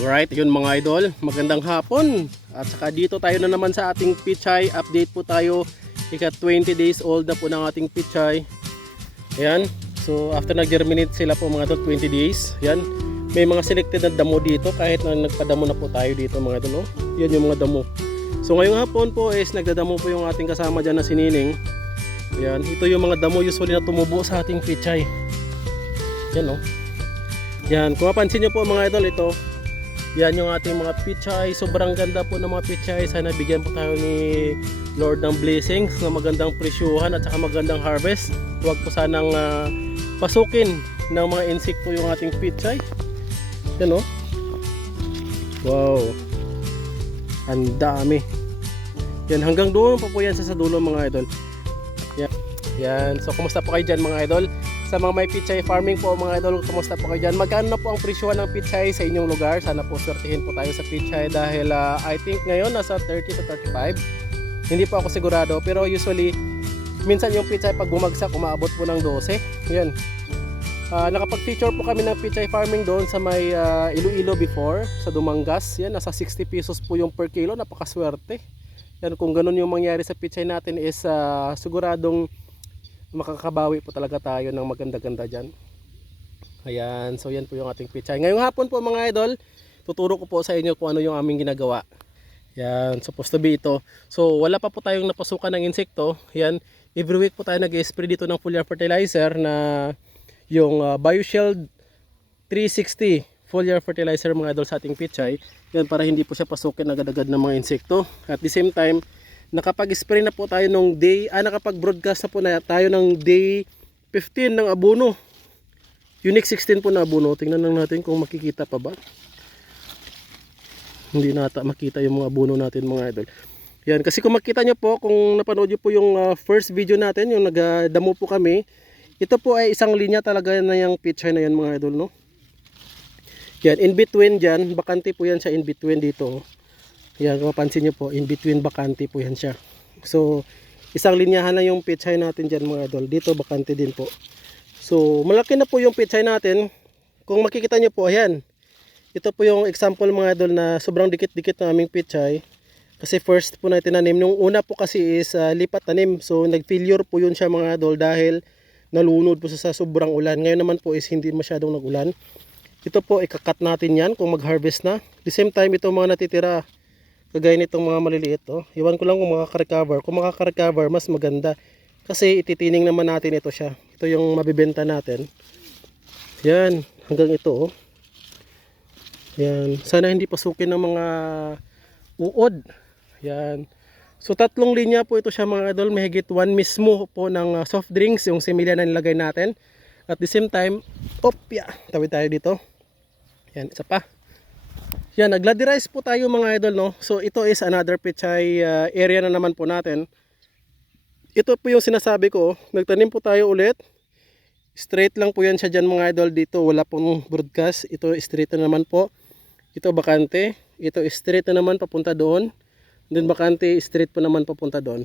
Alright, yun mga idol, magandang hapon. At saka dito tayo na naman sa ating pichay. Update po tayo. Ika 20 days old na po ng ating pichay. Ayan. So after nag-germinate sila po mga idol, 20 days. Ayan. May mga selected na damo dito kahit na nagpadamo na po tayo dito mga idol. Oh. Yan yung mga damo. So ngayong hapon po is nagdadamo po yung ating kasama dyan na sinining. Ayan. Ito yung mga damo usually na tumubo sa ating pichay. Yan oh. Yan. Kung mapansin nyo po mga idol, ito yan yung ating mga pichay. Sobrang ganda po ng mga pichay. Sana bigyan po tayo ni Lord ng blessings na magandang presyuhan at saka magandang harvest. Huwag po sanang ah, pasukin ng mga insekto yung ating pichay. Yan oh. Wow. Ang dami. Yan hanggang doon pa po yan sa, sa dulo mga idol. Yan. Yan. So kumusta po kayo dyan mga idol? Sa mga may pichay farming po mga idol, kumusta po kayo dyan? Magkano na po ang presyohan ng pichay sa inyong lugar? Sana po swertihin po tayo sa pichay dahil ah, I think ngayon nasa 30 to 35. Hindi po ako sigurado pero usually minsan yung pichay pag bumagsak umaabot po ng 12. Yan. Ah, nakapag-feature po kami ng pichay farming doon sa may ah, Iloilo before sa Dumangas. Yan, nasa 60 pesos po yung per kilo. Napakaswerte. Yan, kung ganun yung mangyari sa pichay natin is ah, siguradong makakabawi po talaga tayo ng maganda-ganda dyan. Ayan, so yan po yung ating pichay. Ngayong hapon po mga idol, tuturo ko po sa inyo kung ano yung aming ginagawa. Yan, supposed to be ito. So wala pa po tayong napasukan ng insekto. Yan, every week po tayo nag-spray dito ng foliar fertilizer na yung uh, BioShield 360 foliar fertilizer mga idol sa ating pichay. Yan para hindi po siya pasukin agad-agad ng mga insekto. At the same time, nakapag-spray na po tayo nung day, ah nakapag-broadcast na po na tayo ng day 15 ng abono. Unique 16 po na abono. Tingnan lang natin kung makikita pa ba. Hindi nata makita yung mga abono natin mga idol. Yan, kasi kung makita nyo po, kung napanood nyo po yung ah, first video natin, yung nagdamo po kami, ito po ay isang linya talaga na yung picture na yan mga idol, no? Yan, in between dyan, bakante po yan siya in between dito. Yan, kung mapansin nyo po, in between bakante po yan siya. So, isang linyahan na yung pichay natin dyan mga idol. Dito, bakante din po. So, malaki na po yung pichay natin. Kung makikita nyo po, ayan. Ito po yung example mga idol na sobrang dikit-dikit ng aming pichay. Kasi first po na tinanim. Nung una po kasi is ah, lipat tanim. So, nag-failure po yun siya mga idol dahil nalunod po sa sobrang ulan. Ngayon naman po is hindi masyadong nag-ulan. Ito po, ikakat natin yan kung mag-harvest na. The same time, ito mga natitira kagaya nitong mga maliliit oh. Iwan ko lang kung makaka-recover. Kung makaka-recover, mas maganda. Kasi ititining naman natin ito siya. Ito yung mabibenta natin. Yan, hanggang ito oh. Yan, sana hindi pasukin ng mga uod. Yan. So tatlong linya po ito siya mga idol. May higit one mismo po ng uh, soft drinks, yung similya na nilagay natin. At the same time, op, yeah, tawid tayo dito. Yan, isa pa. Yan, nagladirize po tayo mga idol, no? So, ito is another pichay uh, area na naman po natin. Ito po yung sinasabi ko, nagtanim po tayo ulit. Straight lang po yan siya dyan mga idol dito. Wala pong broadcast. Ito straight na naman po. Ito bakante. Ito straight na naman papunta doon. Then bakante straight po naman papunta doon.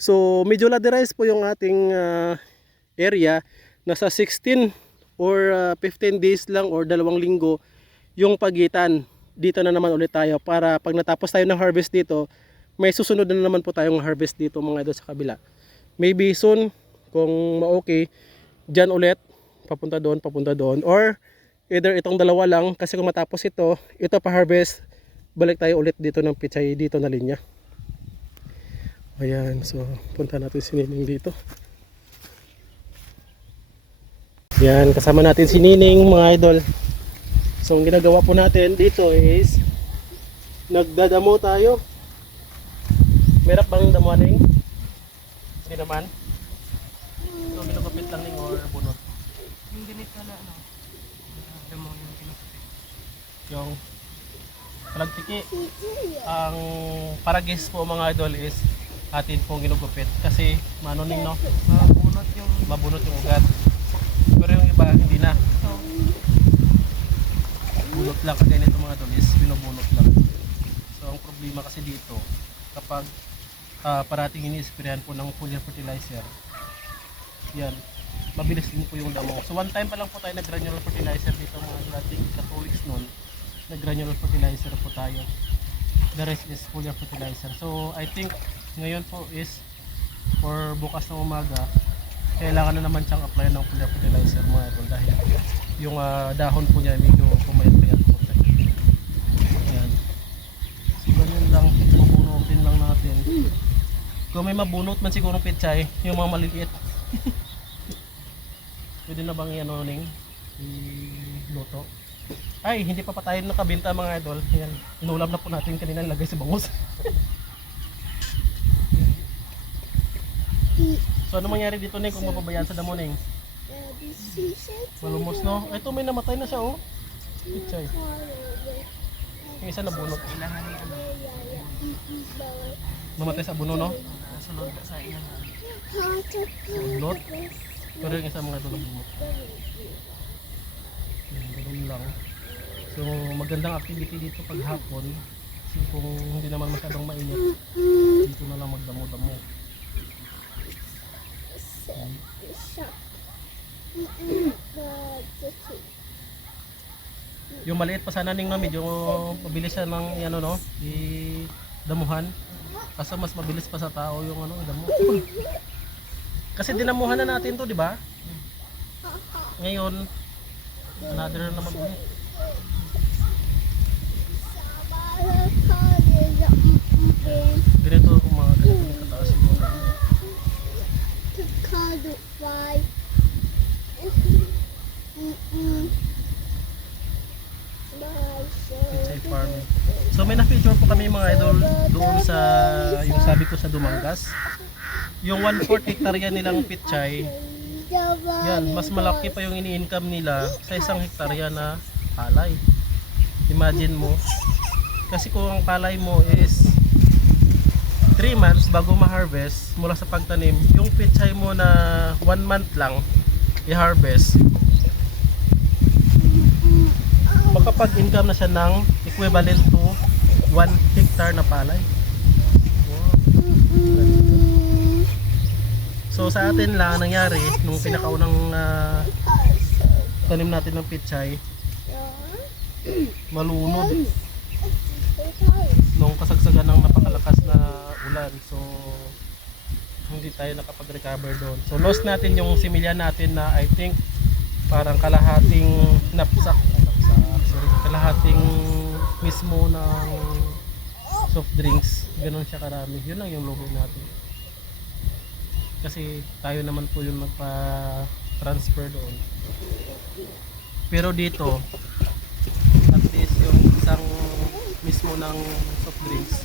So, medyo ladirize po yung ating uh, area. Nasa 16 or uh, 15 days lang or dalawang linggo yung pagitan dito na naman ulit tayo para pag natapos tayo ng harvest dito may susunod na naman po tayong harvest dito mga idol sa kabila. Maybe soon kung ma-okay dyan ulit papunta doon papunta doon. Or either itong dalawa lang kasi kung matapos ito ito pa harvest balik tayo ulit dito ng pichay dito na linya. Ayan so punta natin si Nining dito. Yan kasama natin si Nining mga idol So, ang ginagawa po natin dito is nagdadamo tayo. Merap bang damuaning? Hindi naman. So, ginagupit lang ning or bunot. Yung ganito na ano, damo yung pinupit. Yung palagtiki. Ang paragis po mga idol is atin pong ginugupit. Kasi manuning no, Mabunot yung mabunot yung ugat. Pero yung iba hindi na. so, bunot lang kagaya nito mga idol is binubunot lang. So ang problema kasi dito kapag ah, parating ini-sprayan po ng foliar fertilizer yan mabilis din po yung damo. So one time pa lang po tayo nag-granular fertilizer dito mga idol I think ka 2 weeks nun nag-granular fertilizer po tayo. The rest is foliar fertilizer. So I think ngayon po is for bukas ng umaga, kailangan na naman siyang apply ng foliar fertilizer mga idol dahil yung ah, dahon po niya medyo pumayat-payat po. Ayan. So ganyan lang, bubunutin lang natin. Kung may mabunot man siguro pechay, yung mga maliliit. Pwede na bang yan ning luto? Ay, hindi pa pa tayo nakabinta mga idol. Ayan, inulam na po natin kanina nilagay sa bangus. so ano mangyari dito ning kung mapabayaan sa damo ning? Malumos no? Ito may namatay na siya oh. Pichay. Yung isa nabunot. Ni ano, Namatay sa buno no? Nasulod ka sa ilang Bunot. Pero yung isa mga nabunot. Yan, ganun lang. So magandang activity dito pag hapon. Kasi kung hindi naman masyadong mainit, dito na lang magdamo-damo. Yung maliit pa sana ning medyo mabilis siya ng ano no, i damuhan. Kasi mas mabilis pa sa tao yung ano, damo. Kasi dinamuhan na natin to, di ba? Ngayon, another na naman ulit. Ganito kung mga ganito yung kataas yung mga pichay farming. So may na-feature po kami mga idol doon sa yung sabi ko Dumangas. Yung 1/4 hektarya nilang pichay, yan, mas malaki pa yung ini-income nila sa isang hektarya na palay. Imagine mo, kasi kung ang palay mo is 3 months bago ma-harvest mula sa pagtanim, yung pichay mo na 1 month lang i-harvest, makapag-income na siya ng equivalent to 1 hectare na palay. Wow. So sa atin lang nangyari nung pinakaunang ah, tanim natin ng pichay, malunod nung kasagsagan ng napakalakas na ulan. So hindi tayo nakapag-recover doon. So lost natin yung similya natin na I think parang kalahating napsak, napsak sorry, kalahating mismo ng soft drinks. Ganon siya karami. Yun lang yung lugi natin. Kasi tayo naman po yung nagpa-transfer doon. Pero dito, at least yung isang mismo ng soft drinks,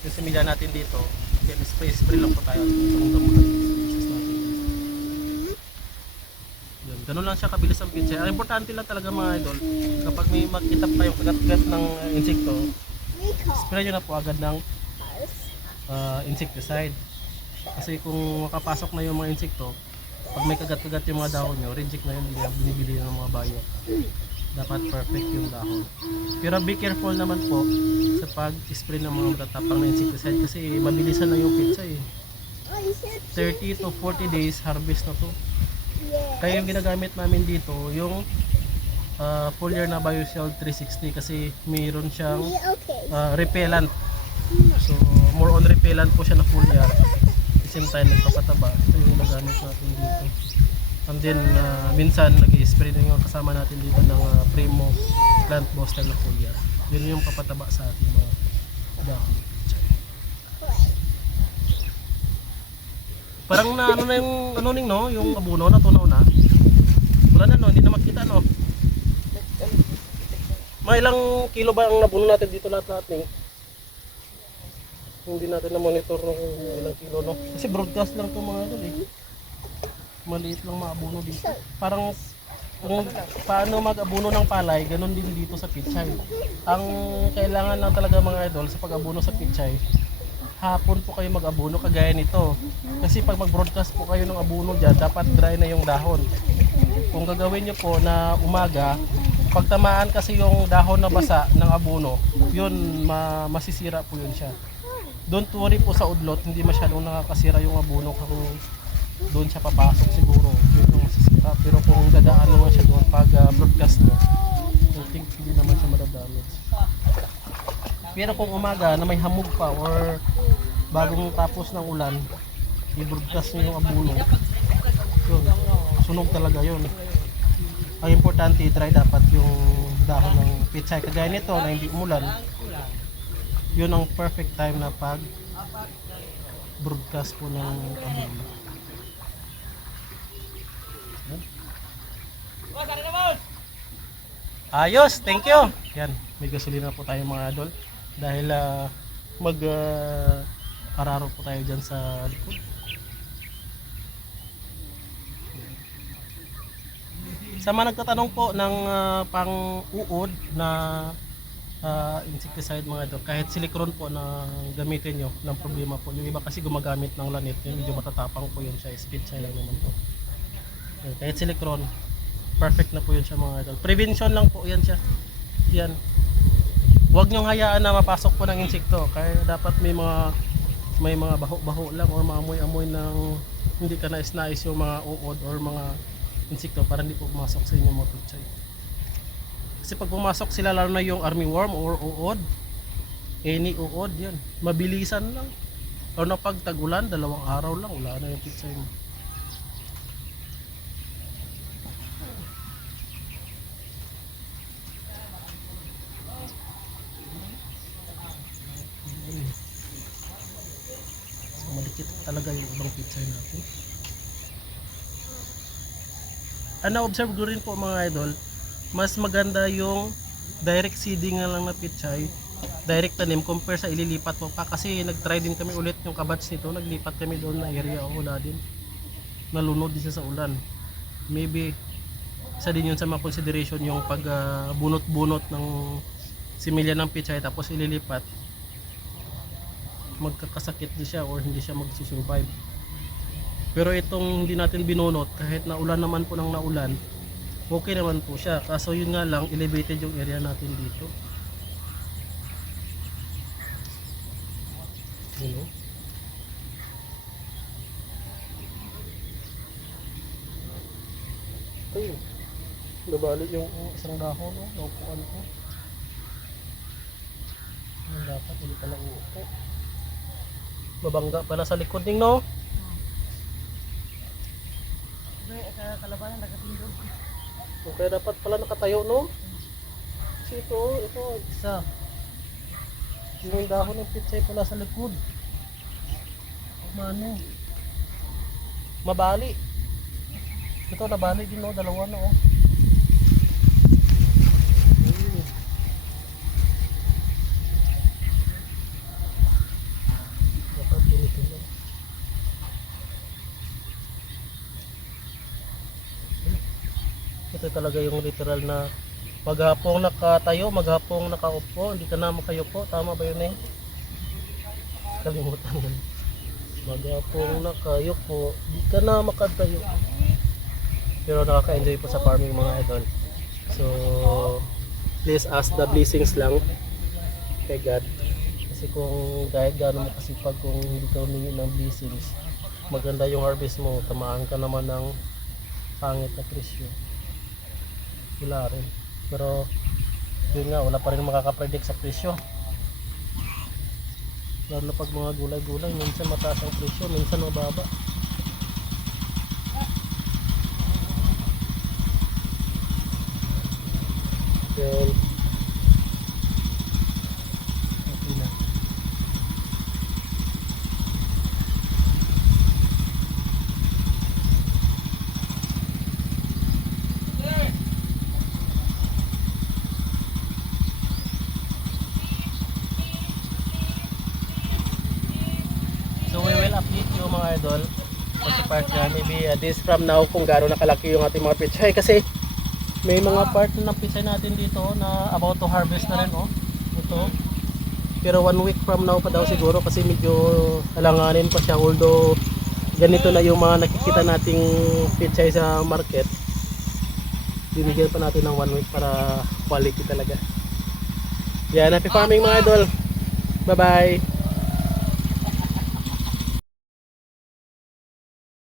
yung similya natin dito, yan, spray, spray lang po tayo. Yung services natin. Yun, ganun lang siya kabilis ang pizza. Ang importante lang talaga mga idol, kapag may makita pa yung kagat-gat ng insekto, spray nyo na po agad ng uh, insecticide. Kasi kung makapasok na yung mga insekto, pag may kagat-kagat yung mga dahon nyo, reject na yun, hindi na binibili ng mga buyer. Dapat perfect yung dahon. Pero be careful naman po sa pag-spray ng mga matatapang na insecticide kasi mabilisan na yung pizza eh. 30 to 40 days harvest na to. Kaya yung ginagamit namin dito, yung uh, foliar na Biocell 360 kasi mayroon siyang uh, repellent. So, more on repellent po siya na foliar. At the same time, nagpapataba. Ito yung ginagamit natin dito. And then, uh, minsan, nag-spray din yung kasama natin dito ng uh, Primo Plant Booster na foliar. Yun yung papataba sa ating mga dahon. Parang na ano na yung ano ning no, yung abuno na tunaw na. Wala na no, hindi na makita no. Mga ilang kilo ba ang nabuno natin dito lahat-lahat ning? Hindi natin na monitor ng ilang kilo no. Kasi broadcast lang 'tong mga idol eh. Maliit lang maabuno dito. Parang kung paano mag-abuno ng palay, ganun din dito sa pichay. Ang kailangan lang talaga mga idol sa pag-abuno sa pichay, hapon po kayo mag-abuno kagaya nito. Kasi pag mag-broadcast po kayo ng abuno dyan, dapat dry na yung dahon. Kung gagawin nyo po na umaga, pag tamaan kasi yung dahon na basa ng abuno, yun ma masisira po yun siya. Don't worry po sa udlot, hindi masyadong nakakasira yung abuno kung doon siya papasok siguro. Yun yung masisira. Pero kung dadaan naman siya doon pag ah, broadcast mo, I think hindi naman siya madadamage. Pero kung umaga na may hamog pa or bagong tapos ng ulan, i-broadcast nyo yung abuno. Yun, sunog talaga yun. Ang importante, dry dapat yung dahon ng pitsay. Kagaya nito na hindi umulan, yun ang perfect time na pag broadcast po ng abuno. Ayos, thank you. Yan, may gasolina po tayo mga idol. Dahil ah, mag ah, araro po tayo dyan sa likod. Sa mga nagtatanong po ng ah, pang-uod na ah, insecticide mga idol, kahit silicone po na gamitin nyo ng problema po. Yung iba kasi gumagamit ng lanit, yung medyo matatapang po yun siya, speed siya lang naman po. Eh, Kahit silicone, perfect na po yun siya mga idol. Prevention lang po yan siya. Yan. Huwag niyong hayaan na mapasok po ng insekto. Kaya dapat may mga may mga baho-baho lang or maamoy-amoy ng hindi ka nais-nais yung mga uod or mga insekto para hindi po pumasok sa inyong mga pichay. Kasi pag pumasok sila lalo na yung armyworm or uod, any uod yan, mabilisan lang. Or na pag tag-ulan, dalawang araw lang, wala na yung pichay mo. So, malikit talaga yung ibang picture natin. Ano observe ko rin po mga idol, mas maganda yung direct seeding na lang na pichay, direct tanim compare sa ililipat mo pa kasi nag-try din kami ulit yung kabats nito, naglipat kami doon na area o wala din. Nalunod din siya sa ulan. Maybe isa din yun sa mga consideration yung pag ah, bunot-bunot ng similya ng pichay tapos ililipat magkakasakit din siya or hindi siya magsusurvive. Pero itong hindi natin binunot, kahit na ulan naman po ng naulan, okay naman po siya. Kaso yun nga lang, elevated yung area natin dito. Yun o. Ayun. Nabali yung isang dahon, no? Naupuan ko. Dapat, hindi pala uupo. Mabangga pala sa likod ning no? Okay, dapat pala nakatayo no? Kasi ito, ito, isa. Yung dahon ng pitsay pala sa likod. Mano. Mabali. Ito nabali din no, dalawa na oh. Ayun. Dapat ganito lang. Ito talaga yung literal na maghapong nakatayo, maghapong nakaupo, hindi ka na makayupo. Tama ba yun eh? Kalimutan yun. Maghapong nakayupo, hindi ka na makatayo. Pero nakaka-enjoy po sa farming mga idol. So, please ask the blessings lang kay God. Kasi kung kahit gaano mo kasipag kung hindi ka humingi ng blessings, maganda yung harvest mo, tamaan ka naman ng pangit na presyo wala rin. Pero yun nga wala pa rin makakapredict sa presyo. Lalo pag mga gulay-gulay minsan mataas ang presyo minsan mababa. Yun okay na So we will update you mga idol kung si part uh, this from now kung gaano nakalaki yung ating mga pichay kasi may mga part na ng pichay natin dito na about to harvest na rin oh. Ito. Pero one week from now pa daw siguro kasi medyo alanganin pa siya although ganito na yung mga nakikita nating pichay sa market. Bibigyan pa natin ng one week para quality talaga. Yan, happy farming mga idol. Bye-bye.